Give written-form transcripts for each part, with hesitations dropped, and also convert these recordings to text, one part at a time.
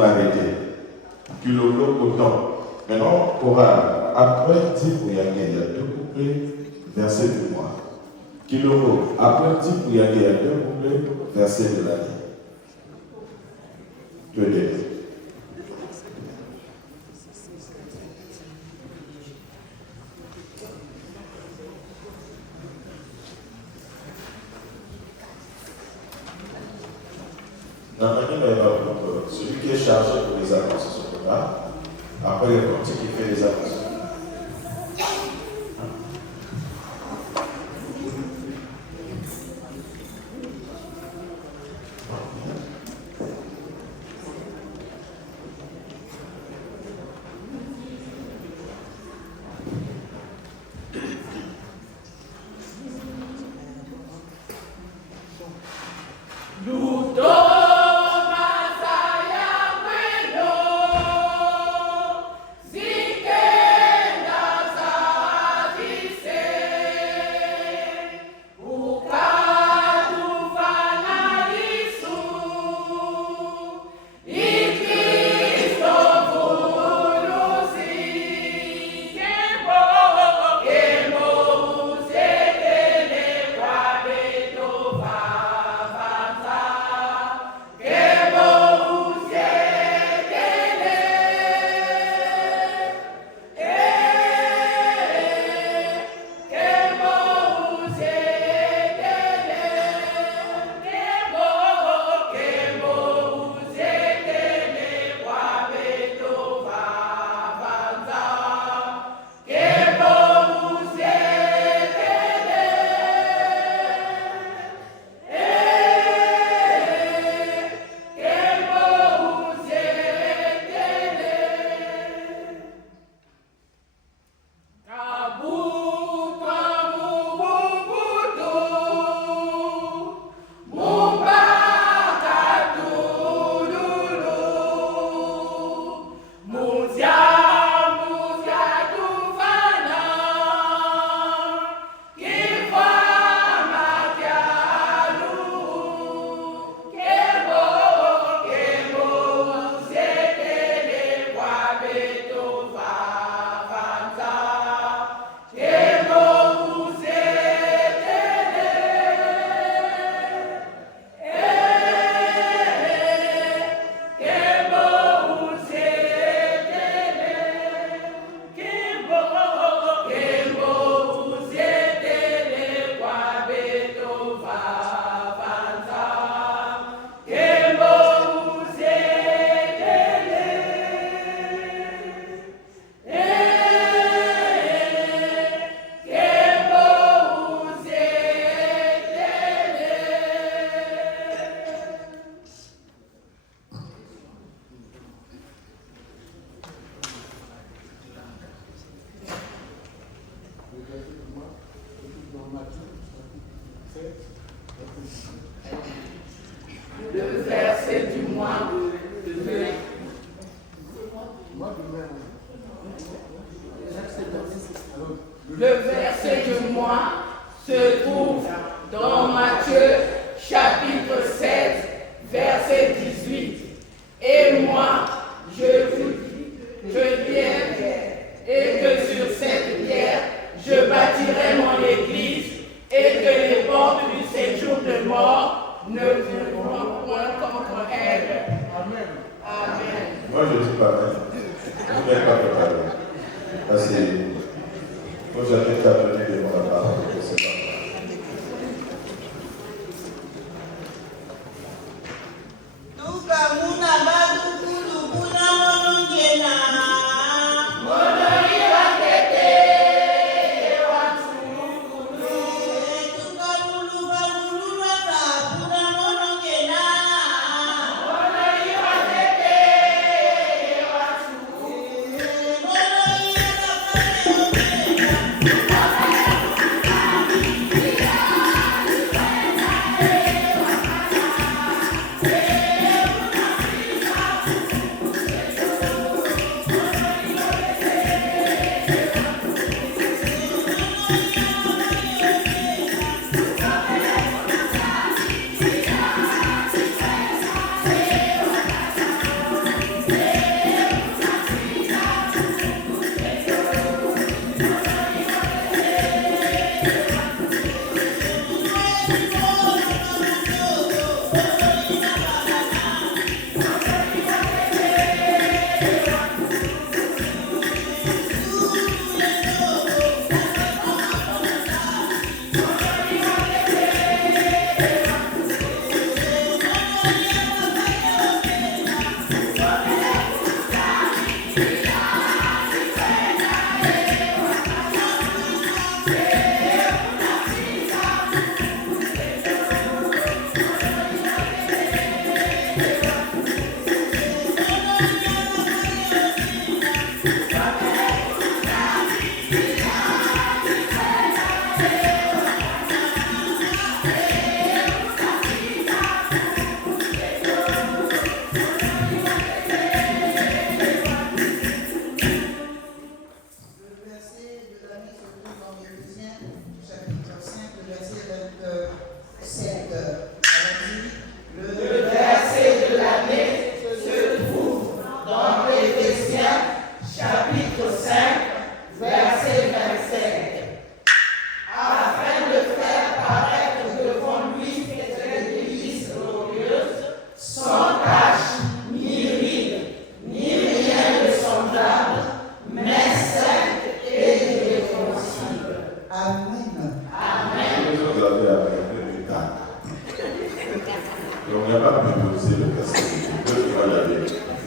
nous arrêter. Kilolo autant. Maintenant, chorale. Après 10 pour y aller, il y a 2 couplets, verset du mois. Kilolo. Après 10 pour y aller, il y a 2 couplets, verset de l'année. Tu es bien. Celui qui est chargé pour les annonces ce programme, après le comité qui fait les annonces. Le verset du mois se trouve dans Matthieu chapitre 7, verset 18. Et moi, je vous dis, je viens et que sur cette pierre, je bâtirai mon église et que les portes du séjour de mort ne pourront point contre elle. Amen. Amen. Moi, je dis pas même. Je ne vais pas préparer. Parce que moi, j'avais t'appeler devant la parole. Je ne sais pas.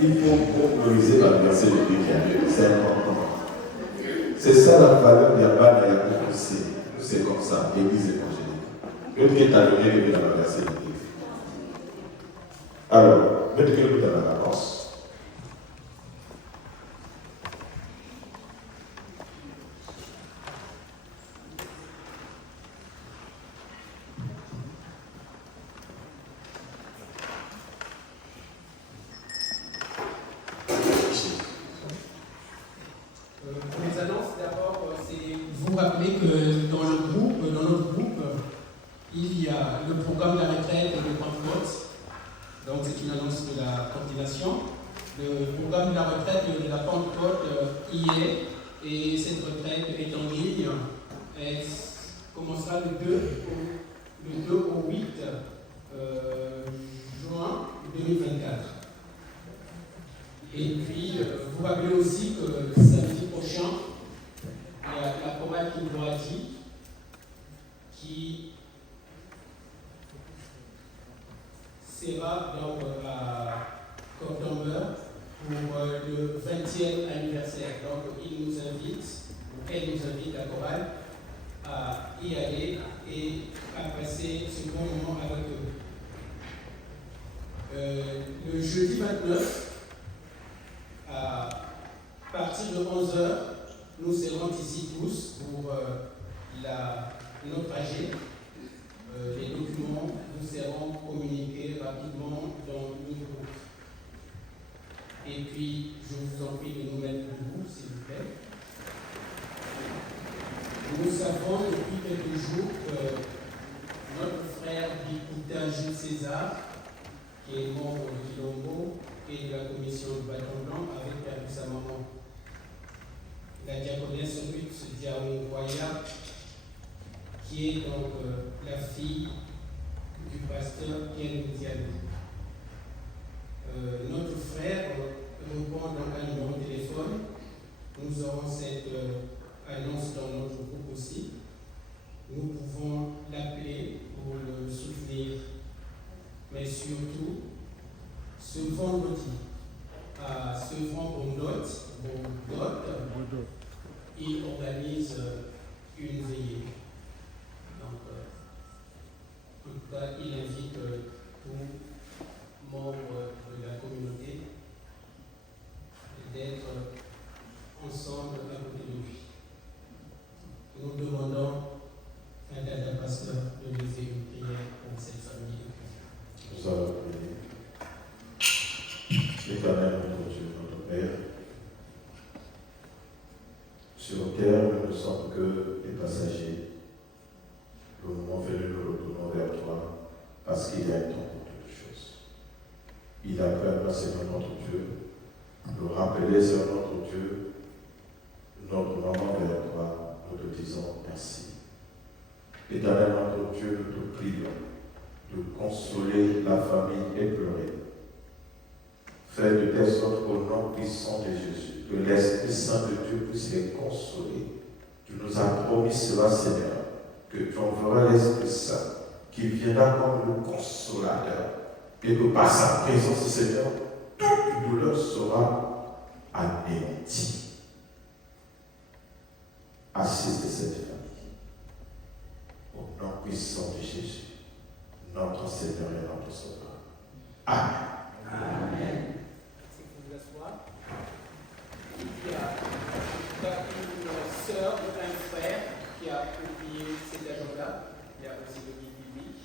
il faut valoriser la verset de Dieu qui a lieu. C'est important. C'est ça la valeur d'Yabana et c'est comme ça, l'église évangélique. Que Dieu t'a donné de la verset de Dieu. Alors, mettez que dans la vacances. Les annonces, d'abord, c'est vous rappeler que dans notre groupe, il y a le programme de la retraite et de Pentecôte. Donc, c'est une annonce de la coordination. Le programme de la retraite et de la Pentecôte y est, et cette retraite est en ligne. Elle commencera le 2 au 8 juin 2024. Et puis, vous rappelez aussi que samedi prochain, il y a la chorale qui nous a dit qui sera donc à Cordember pour le 20e anniversaire. Donc, il nous invite, ou elle nous invite, la chorale, à y aller et à passer ce bon moment avec eux. Le jeudi 29, à partir de 11h, nous serons ici tous pour notre AG. Les documents nous seront communiqués rapidement dans le groupe. Et puis, je vous en prie de nous mettre debout, s'il vous plaît. Nous savons depuis quelques jours que notre frère Bikuta Jules César, qui est membre de Quilombo et de la commission du bâton blanc, avait perdu sa maman. La diaconesse Ruth Diaongoya, qui est donc la fille du pasteur Ken Diallo. Notre frère répond donc à un numéro de téléphone. Nous aurons cette annonce dans notre groupe aussi. Nous pouvons l'appeler pour le soutenir. Mais surtout, ce vendredi, à Sevran Bondot, il organise une veillée. Donc, en tout cas, il invite tous membres de la communauté d'être ensemble à côté de lui. Nous demandons à Dada Pasteur de lever une prière pour cette famille. Nous allons prier. Éternel, notre Dieu, notre Père, sur lequel nous ne sommes que des passagers. Le moment venu, nous retournons vers toi parce qu'il y a un temps pour toutes choses. Il a peur, Seigneur notre Dieu, nous rappeler, Seigneur notre Dieu, notre maman vers toi, nous te disons merci. Éternel notre Dieu, nous te prions de consoler la famille éplorée. Fais de telle sorte qu'au nom puissant de Jésus, que l'Esprit Saint de Dieu puisse les consoler. Tu nous as promis cela, Seigneur, que tu enverras l'Esprit Saint qui viendra comme le consolateur et que par sa présence, Seigneur, toute douleur sera anéantie. Assiste cette famille. Au nom puissant de Jésus, notre Seigneur et notre Sauveur. Amen. Amen. C'est pour vous asseoir. Il y a une sœur ou un frère qui a publié cet agenda. Il y a aussi le guide biblique.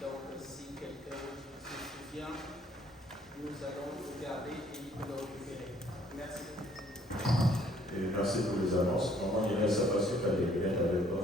Donc, si quelqu'un se souvient, nous allons le garder et il peut le récupérer. Merci. Et merci pour les annonces. Maman, il reste à passer faire des lunettes avec toi.